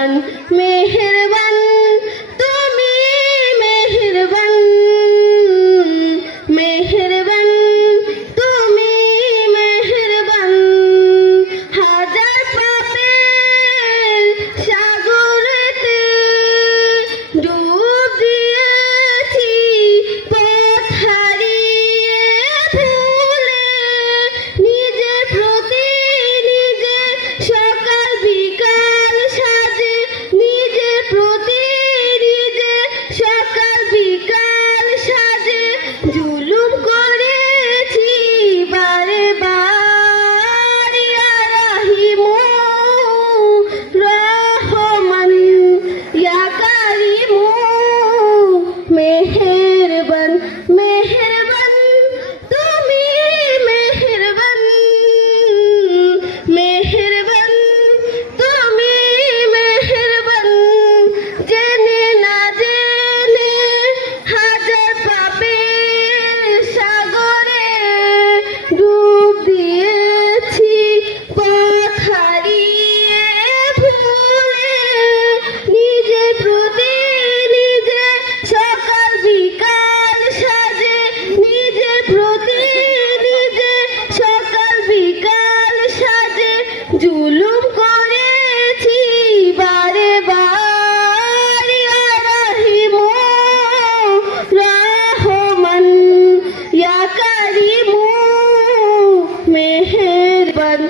মেহেরবান মেহেরবান তুমি মেহেরবান মেহেরবান তুমি মেহেরবান হাজার পাপের সাগরেতে ডুব দিয়েছি পথ হারিয়ে ভুলে নিজের প্রতি নিজে সকাল বিকাল সাজে নিজের প্রতি নিজে সকাল বিকাল সাজে জুলুম করেছি বারে বার ইয়া রাহিমু রহমান ইয়া কারিমু মেহেরবান মেহেরবান তুমি মেহেরবান মেহেরবান তুমি মেহেরবান জেনে না জেনে হাজার পাপের সাগরে ডুব দিয়েছি পথ হারিয়ে ভুলে নিজের প্রতি নিজে সকাল বিকাল সাজে নিজের প্রতি নিজে সকাল বিকাল সাজে জুলুম করেছি বারে বার ইয়া রাহিমু রহমান ইয়া কারিমু মেহেরবান